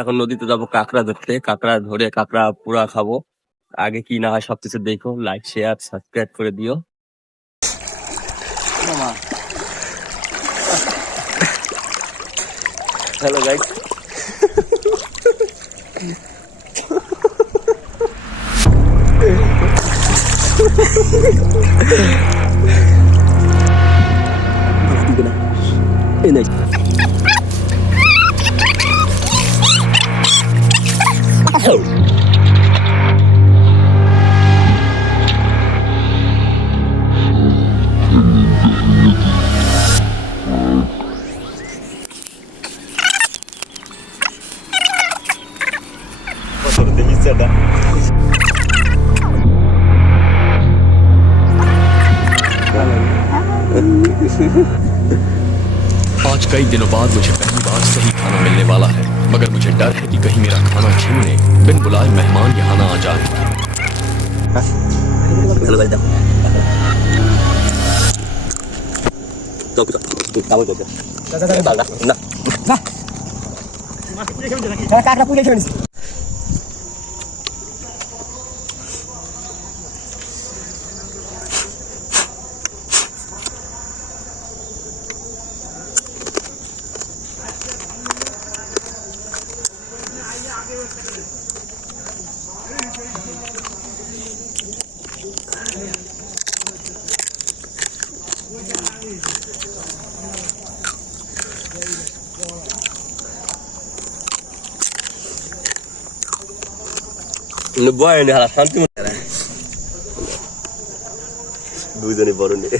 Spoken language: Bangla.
এখন নদীতে যাবো কাঁকড়া ধরতে, কাঁকড়া ধরে কাঁকড়া পুরা খাবো। আগে কি না হয় সবকিছু দেখো, লাইক শেয়ার সাবস্ক্রাইব করে দিও। হ্যালো গাইস, आज कई दिनों बाद मुझे पहली बार सही खाना मिलने वाला है, मगर मुझे डर है कि कहीं मेरा खाना छीनने बिन बुलाए मेहमान यहाँ ना आ जाए। বয় শান্তি দুজনে বড় নিয়ে